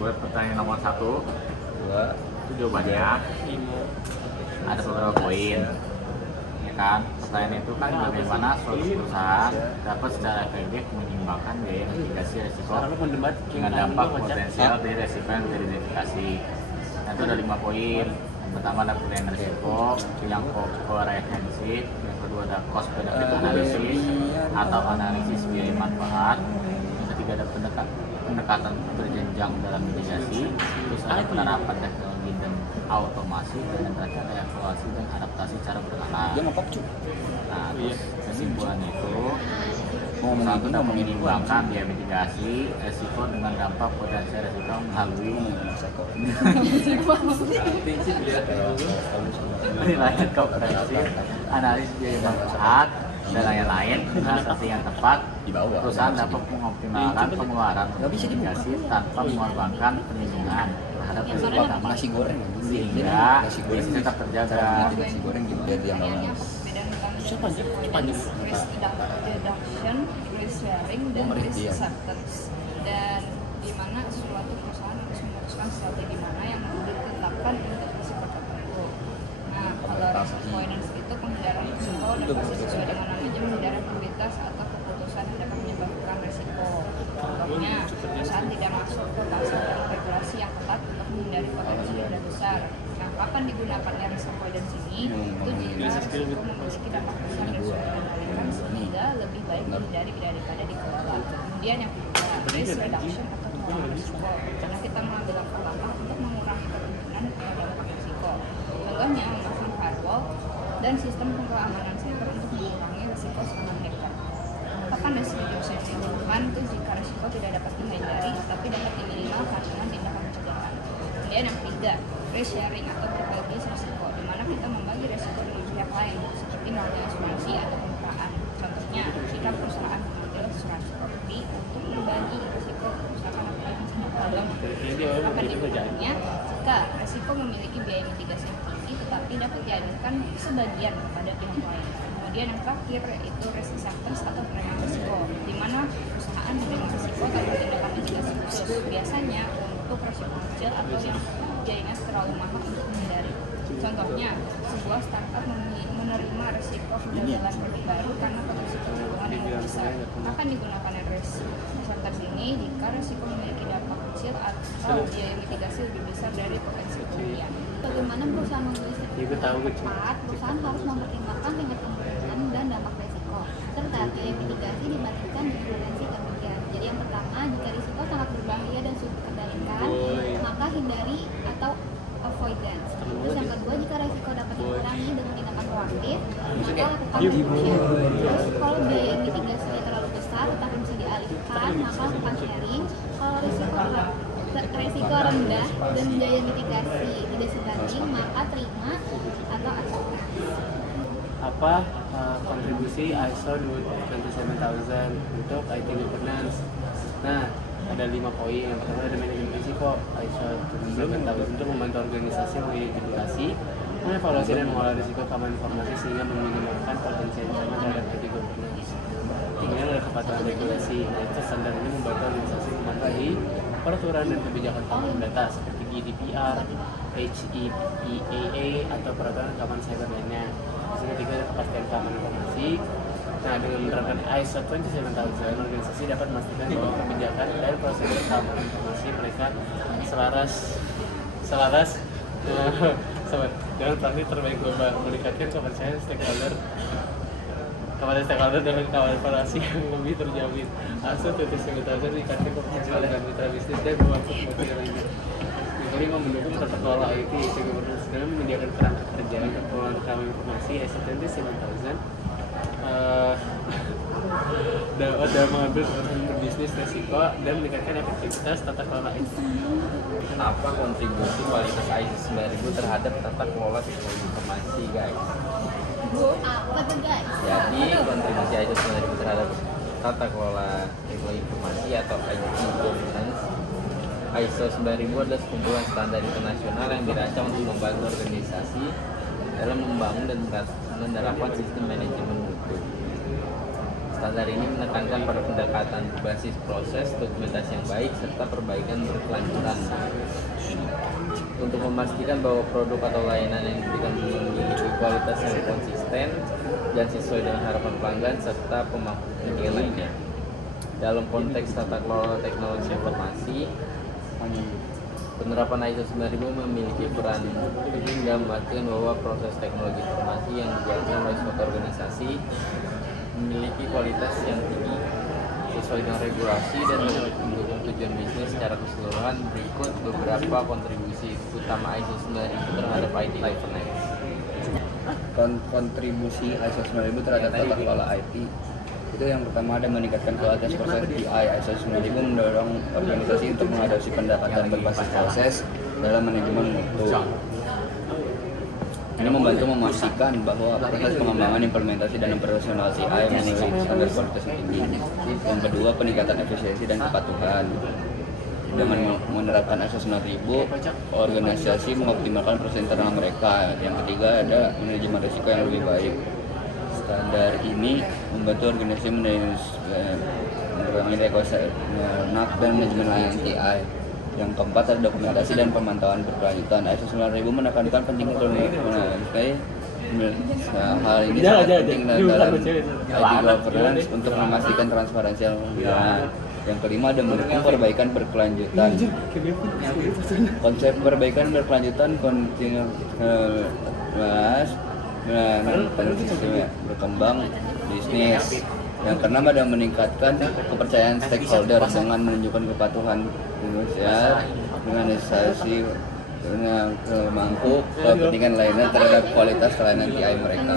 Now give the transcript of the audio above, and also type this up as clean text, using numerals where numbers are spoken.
Buat pertanyaan nomor 1, itu jawabannya ada beberapa poin, ya kan? Pertanyaan itu kan bagaimana suatu perusahaan dapat secara efektif menyeimbangkan biaya mitigasi resiko dengan dampak potensial dari resiko yang diidentifikasi. Nah, itu ada 5 poin. Yang pertama ada penilaian resiko, yang komprehensif, yang kedua ada cost benefit analysis atau analisis biaya manfaat, yang ketiga ada pendekatan berjenjang dalam mitigasi, terus ada penerapan teknologi dan automasi, dan yang terakhir ada evaluasi dan adaptasi cara berkala. Nah, terus kesimpulannya itu satu dapat menyeimbangkan biaya mitigasi resiko dengan dampak potensial resiko melalui penilaian komprehensif, analisis biaya manfaat, dan lain-lain. Dengan strategi yang tepat, perusahaan dapat mengoptimalkan pengeluaran mitigasi tanpa mengorbankan perlindungan terhadap resiko utama, sehingga bisnis tetap terjaga. Nasi goreng gitu dari yang lain. Risk reduction, risk sharing, dan risk acceptance. Dan di mana suatu perusahaan harus memutuskan strategi mana yang ditetapkan untuk risiko tertentu. Nah, kalau risk avoidance itu penghindari risiko dapat sesuai dengan namanya menghindari aktivitas atau keputusan yang dapat menyebabkan risiko. Contohnya, perusahaan tidak masuk ke pasar dan regulasi yang ketat untuk menghindari potensi dana besar. Nah, kapan digunakannya risk avoidance ini? Itu jika risiko memiliki dampak besar dan sulit dikendalikan, sehingga lebih baik dihindari daripada dikelola. Kemudian yang kedua, risk reduction atau pengurangan risiko, karena kita mengambil langkah-langkah untuk mengurangi kemungkinan dampak risiko. Contohnya memasang firewall dan sistem keamanan cyber untuk mengurangi risiko serangan hacker. Kapan risk reduction dilakukan? Itu jika risiko tidak dapat dihindari, tapi dapat diminimalkan dengan tindakan pencegahan. Kemudian yang ketiga, risk sharing atau berbagi risiko, di mana kita membagi risiko dengan pihak lain, seperti melalui asuransi atau kemitraan. Contohnya, jika perusahaan mengambil asuransi properti untuk membagi risiko perusahaan dalam akan diberikannya jika risiko memiliki biaya mitigasi yang tinggi, tetapi dapat dialihkan sebagian kepada pihak lain. Kemudian yang terakhir yaitu risk acceptance atau penerima risiko, di mana perusahaan menerima risiko tanpa tindakan mitigasi khusus, biasanya untuk risiko kecil atau yang biayanya terlalu mahal untuk menghindari. Contohnya, sebuah startup menerima risiko kegagalan produk baru karena risiko hubungan yang lebih besar. Akan digunakan risk acceptance ini jika risiko memiliki dampak kecil atau biaya mitigasi lebih besar dari potensi kerugian. Bagaimana perusahaan memilih strategi tepat? Perusahaan harus mempertimbangkan tingkat kemungkinan dan dampak risiko, serta biaya mitigasi dibandingkan dengan potensi kerugian. Jadi yang pertama, jika risiko sangat berbahaya dan sulit dikendalikan, maka hindari atau avoidance. Terus yang kedua, jika risiko dapat dikurangi dengan tindakan proaktif, maka lakukan sharing. Terus kalau biaya mitigasinya terlalu besar tetapi bisa dialihkan, maka lakukan sharing. Kalau risiko rendah dan biaya mitigasi tidak sebanding, maka terima atau akseptasi. Apa kontribusi ISO 27000 untuk IT governance? Nah, ada 5 poin. Yang pertama ada manajemen risiko. ISO 27000 untuk membantu organisasi mengidentifikasi, mengevaluasi dan mengolah risiko keamanan informasi sehingga meminimalkan potensi ancaman terhadap IT governance. Tinggal ada kepatuhan regulasi. Nah, itu standar ini membantu organisasi mematuhi peraturan dan kebijakan keamanan data seperti GDPR, HEPAA atau peraturan keamanan cyber lainnya. Yang ketiga ada kepastian keamanan informasi. Nah, dengan menerapkan ISO 27000, organisasi dapat memastikan bahwa kebijakan dan prosedur keamanan informasi mereka selaras dengan praktik terbaik global, meningkatkan kepercayaan stakeholder kepada stakeholder dan kawan operasi yang lebih terjamin. ISO 27000 meningkatkan kepercayaan dengan mitra bisnis dan membantu kepentingan lainnya. Ini mendukung protokol IT governance dengan menyediakan kerangka kerja untuk pengelolaan keamanan informasi. ISO 27000 dapat mengambil keputusan berbisnis resiko dan meningkatkan efektivitas tata kelola IT. Apa kontribusi kualitas ISO 9000 terhadap tata kelola teknologi informasi, guys? Apa tuh guys? Jadi kontribusi ISO 9000 terhadap tata kelola teknologi informasi atau IT governance. ISO 9000 adalah sekumpulan standar internasional yang dirancang untuk membantu organisasi dalam membangun dan menerapkan sistem manajemen mutu. Standar ini menekankan pada pendekatan berbasis proses, dokumentasi yang baik, serta perbaikan berkelanjutan. Untuk memastikan bahwa produk atau layanan yang diberikan memiliki kualitas yang konsisten dan sesuai dengan harapan pelanggan serta pemangku kepentingan lainnya. Dalam konteks tata kelola teknologi informasi, penerapan ISO 9000 memiliki peran penting dalam memastikan bahwa proses teknologi informasi yang dijalankan oleh suatu organisasi memiliki kualitas yang tinggi sesuai dengan regulasi dan mendukung tujuan bisnis secara keseluruhan. Berikut beberapa kontribusi utama ISO 9000 terhadap IT governance. Kontribusi ISO 9000 terhadap tata kelola IT itu yang pertama ada meningkatkan kualitas proses BI. ISO 9000 mendorong organisasi untuk mengadopsi pendekatan berbasis proses dalam manajemen mutu. Ini membantu memastikan bahwa proses pengembangan, implementasi, dan operasional CI memenuhi standar kualitas yang tinggi. Yang kedua, peningkatan efisiensi dan kepatuhan. Dengan menerapkan ISO 9000, organisasi mengoptimalkan proses internal mereka. Yang ketiga, ada manajemen risiko yang lebih baik. Standar ini membantu organisasi mengurangi ekosistem dan manajemen layanan TI. Yang keempat ada dokumentasi dan pemantauan berkelanjutan. ISO 9000 menekankan pentingnya hal ini sangat penting dalam IT governance untuk memastikan transparansi yang berjalan. Yang kelima ada mendukung perbaikan berkelanjutan. Konsep perbaikan berkelanjutan kontinuas berkembang bisnis. Yang keenam ada meningkatkan kepercayaan stakeholder dengan menunjukkan kepatuhan finansial, organisasi dengan kemampu kepentingan lainnya terhadap kualitas layanan TI mereka.